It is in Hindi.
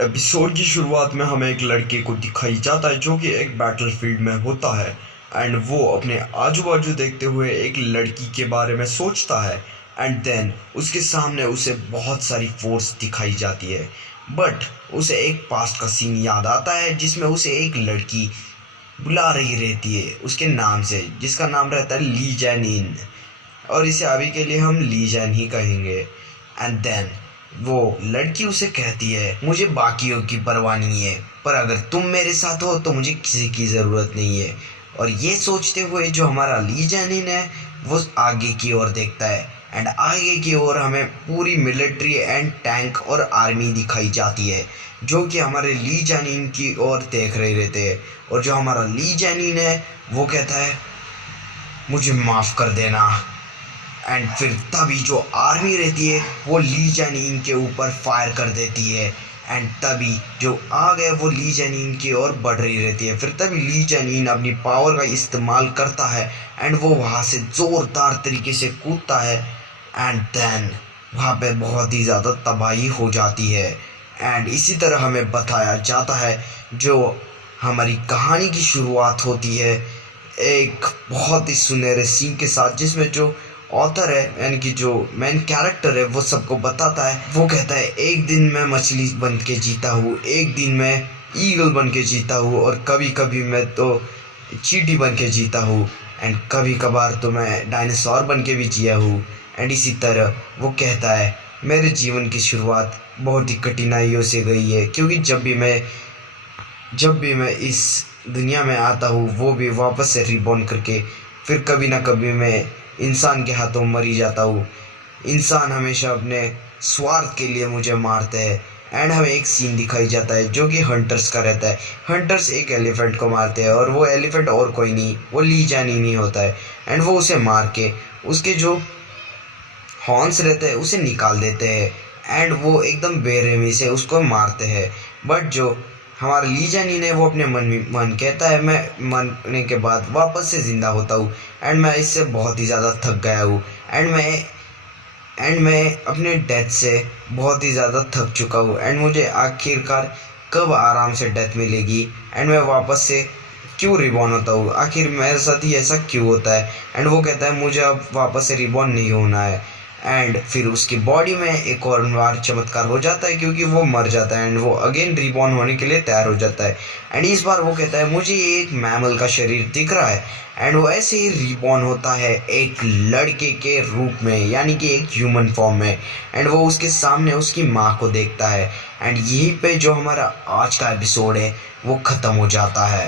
एपिसोड की शुरुआत में हमें एक लड़के को दिखाई जाता है जो कि एक बैटलफील्ड में होता है। एंड वो अपने आजू बाजू देखते हुए एक लड़की के बारे में सोचता है। एंड देन उसके सामने उसे बहुत सारी फोर्स दिखाई जाती है। बट उसे एक पास्ट का सीन याद आता है जिसमें उसे एक लड़की बुला रही रहती है उसके नाम से, जिसका नाम रहता है ली जैन इन, और इसे अभी के लिए हम ली जैन ही कहेंगे। एंड देन वो लड़की उसे कहती है, मुझे बाकियों की परवाह नहीं है, पर अगर तुम मेरे साथ हो तो मुझे किसी की ज़रूरत नहीं है। और ये सोचते हुए जो हमारा ली जैनिन है वो आगे की ओर देखता है। एंड आगे की ओर हमें पूरी मिलिट्री एंड टैंक और आर्मी दिखाई जाती है जो कि हमारे ली जैनिन की ओर देख रहे रहते हैं। और जो हमारा ली जैनिन है वो कहता है, मुझे माफ़ कर देना। एंड फिर तभी जो आर्मी रहती है वो ली जैनिन के ऊपर फायर कर देती है। एंड तभी जो आग है वो ली जैनिन की ओर बढ़ रही रहती है। फिर तभी ली जैनिन अपनी पावर का इस्तेमाल करता है एंड वो वहाँ से ज़ोरदार तरीके से कूदता है। एंड देन वहाँ पे बहुत ही ज़्यादा तबाही हो जाती है। एंड इसी तरह हमें बताया जाता है जो हमारी कहानी की शुरुआत होती है एक बहुत ही सुनहरे सीन के साथ, जिसमें जो ऑथर है यानी कि जो मेन कैरेक्टर है वो सबको बताता है। वो कहता है, एक दिन मैं मछली बन के जीता हूँ, एक दिन मैं ईगल बन के जीता हूँ, और कभी कभी मैं तो चींटी बन के जीता हूँ, एंड कभी कभार तो मैं डायनासोर बन के भी जिया हूँ। एंड इसी तरह वो कहता है, मेरे जीवन की शुरुआत बहुत ही कठिनाइयों से गई है, क्योंकि जब भी मैं इस दुनिया में आता हूँ वो भी वापस से रिबॉर्न करके फिर कभी ना कभी मैं इंसान के हाथों मर ही जाता हूँ। इंसान हमेशा अपने स्वार्थ के लिए मुझे मारते हैं। एंड हमें एक सीन दिखाई जाता है जो कि हंटर्स का रहता है। हंटर्स एक एलिफेंट को मारते हैं और वो एलिफेंट और कोई नहीं, वो ली जैनिन ही नहीं होता है। एंड वो उसे मार के उसके जो हॉर्न्स रहते हैं उसे निकाल देते हैं एंड वो एकदम बेरहमी से उसको मारते हैं। बट जो हमारा ली जैनिन है वो अपने मन कहता है, मैं मरने के बाद वापस से ज़िंदा होता हूँ एंड मैं इससे बहुत ही ज़्यादा थक गया हूँ। एंड मैं अपने डेथ से बहुत ही ज़्यादा थक चुका हूँ एंड मुझे आखिरकार कब आराम से डेथ मिलेगी एंड मैं वापस से क्यों रिबॉर्न होता हूँ, आखिर मेरे साथ ही ऐसा क्यों होता है। एंड वो कहता है, मुझे अब वापस से रिबॉर्न नहीं होना है। एंड फिर उसकी बॉडी में एक और बार चमत्कार हो जाता है क्योंकि वो मर जाता है एंड वो अगेन रिबॉर्न होने के लिए तैयार हो जाता है। एंड इस बार वो कहता है, मुझे एक मैमल का शरीर दिख रहा है। एंड वो ऐसे ही रिबॉर्न होता है एक लड़के के रूप में, यानी कि एक ह्यूमन फॉर्म में। एंड वो उसके सामने उसकी माँ को देखता है। एंड यहीं पे जो हमारा आज का एपिसोड है वो ख़त्म हो जाता है।